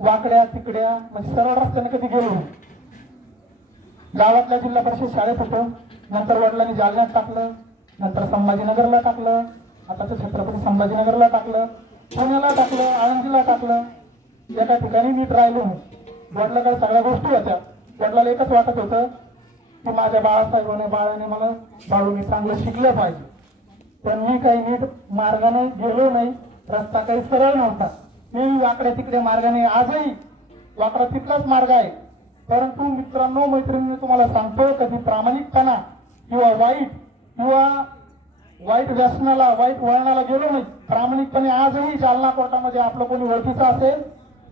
वाकड्या तिकड्या म्हणजे सरळ रस्त्याने कधी गेलो नाही. गावातल्या जिल्हा परिषद शाळेत होतो, नंतर वडिलांनी जालन्यात टाकलं, नंतर संभाजीनगरला टाकलं, आता तर छत्रपती संभाजीनगरला टाकलं, पुण्याला टाकलं, आळंदीला टाकलं. एका ठिकाणी नीट राहिलो नाही. वडिलांकडे सगळ्या गोष्टी होत्या. वडिलांना एकच वाटत होतं की माझ्या बाळाने मला बाळूने चांगलं शिकलं पाहिजे. पण मी काही नीट मार्गाने गेलो नाही. रस्ता काही सरळ नव्हता. मी वाकड्या तिकडे मार्गाने, आजही वाकडा तिथलाच मार्ग आहे. परंतु मित्रांनो मैत्रिणींनी तुम्हाला सांगतो, कधी प्रामाणिकपणा किंवा वाईट व्यसनाला वाईट वळणाला गेलो नाही. प्रामाणिकपणे आजही जालना कोर्टामध्ये आपलं कोणी ओळखीचं असेल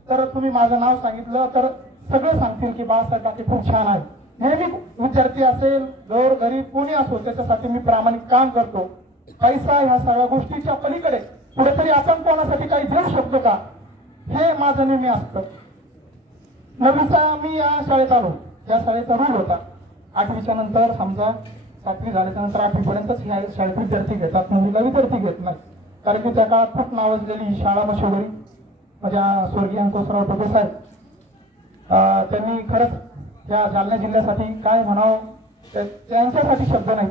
तर तुम्ही माझं नाव सांगितलं तर सगळे सांगतील की बाळासाहेब टाके खूप छान आहे. नेहमी विद्यार्थी असेल, गौर गरीब कोणी असो, त्याच्यासाठी मी प्रामाणिक काम करतो. पैसा ह्या सगळ्या गोष्टीच्या पलीकडे कुठेतरी आपण कोणासाठी काही देऊ शकतो का, हे माझं नेहमी असतं. नववीचा मी या शाळेत आलो. या शाळेचा रूल होता 8वीच्या नंतर, समजा 7वी झाल्याच्या नंतर 8वी पर्यंतच ह्या शाळेत विद्यार्थी घेतात, 9वीला विद्यार्थी घेत नाही. कारण की त्या काळात खूप नावाजलेली शाळा मशोगरी माझ्या स्वर्गीय अंकुशराव टोपे साहेब, त्यांनी खरंच या जालना जिल्ह्यासाठी काय म्हणावं त्यांच्यासाठी शब्द नाही.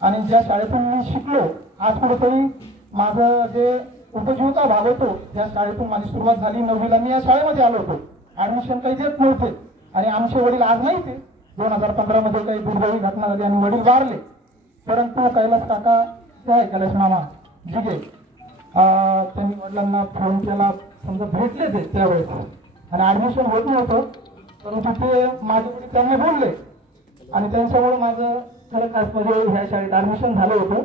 आणि ज्या शाळेतून मी शिकलो, आज कुठेतरी माझं जे उपजीविका भागवतो या शाळेतून माझी सुरुवात झाली. 9वीला मी या शाळेमध्ये आलो होतो. ऍडमिशन काही देत नव्हते आणि आमचे वडील आज नाही ते. 2015 मध्ये काही दुर्दैवी घटना झाली आणि वडील वारले. परंतु कैलास काका कैलास मामा जिगे त्यांनी वडिलांना फोन केला, समजा भेटले ते त्यावेळेस आणि ऍडमिशन होत नव्हतं. परंतु ते माझे वडील त्यांना बोलले आणि त्यांच्यामुळे माझं खरं खास म्हणजे ह्या शाळेत ऍडमिशन झालं होतं.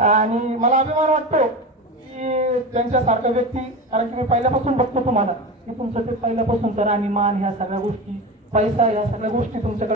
आणि मला अभिमान वाटतो की त्यांच्यासारखा व्यक्ती, कारण की मी पहिल्यापासून बघतो तुम्हाला की तुमचं ते पहिल्यापासून तर आणि मान ह्या सगळ्या गोष्टी, पैसा ह्या सगळ्या गोष्टी तुमच्याकडे